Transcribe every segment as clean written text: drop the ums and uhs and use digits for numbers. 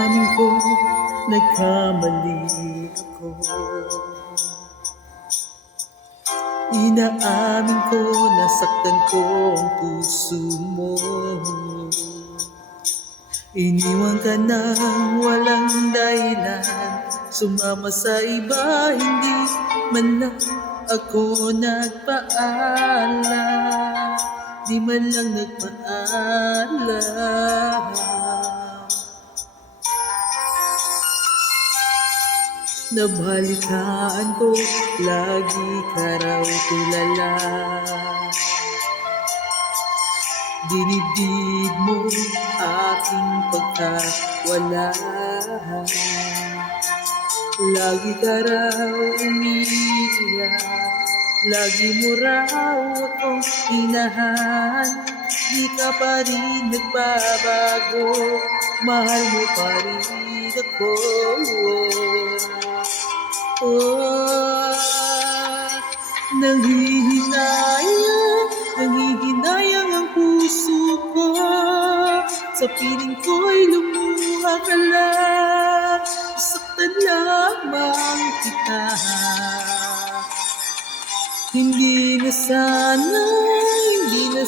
Inaamin ko, nagkamali ako. Inaamin ko, nasaktan ko ang puso mo. Iniwan ka nang walang dahilan, sumama sa iba, hindi man lang ako nagpaalam. Di man lang nagpaalam. Nabalitaan ko, lagi ka raw tulala. Dinibdib mo aking pagkawala. Lagi ka raw umiiyak, lagi mo raw akong hinahanap. Di ka pa rin nagbabago, mahal mo pa rin ako. Nanghihinayang ang puso ko. Sa piling ko'y lumuha ka lang, saktan lamang kita. Hindi na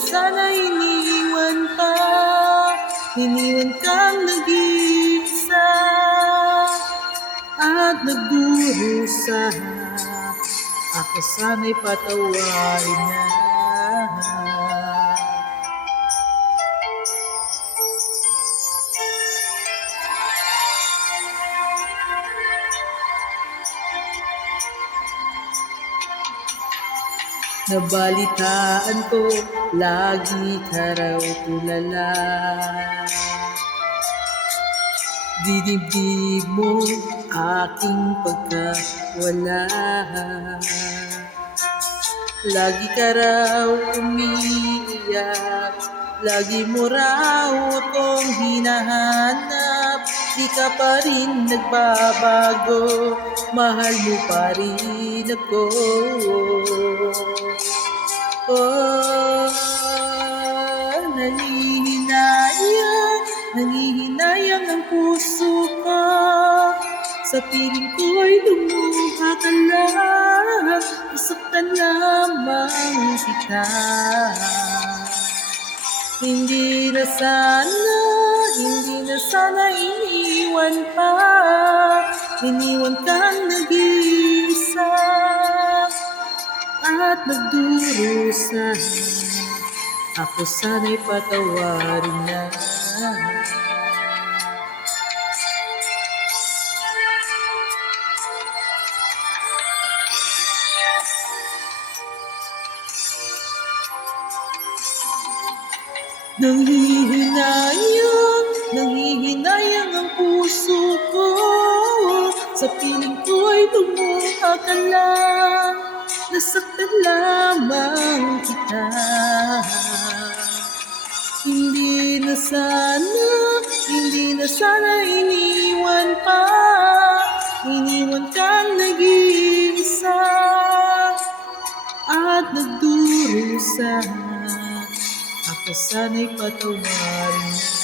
sana iniwan pa. Iniwan kang nag-iisa at nagdurusa. Ako sana'y patawarin na. Nabalitaan ko, lagi ka raw tulala. Dinibdib mo aking pagkawala. Lagi ka raw umiiyak, lagi mo raw akong hinahanap. Di ka pa rin nagbabago, mahal mo pa rin ako. Nanghihinayang ang puso ko. Sa piling ko'y lumuha ka lang, nasaktan lamang kita. Hindi na sana iniwan pa. Iniwan kang nag-iisa at nagdurusa. Ako sana'y patawarin na. Nanghihinayang ang puso ko. Sa piling ko'y lumuha ka lang, nasaktan lamang kita. Hindi na sana iniwan pa. Iniwan kang nag-iisa at nagdurusa. Ako sana'y patawarin na.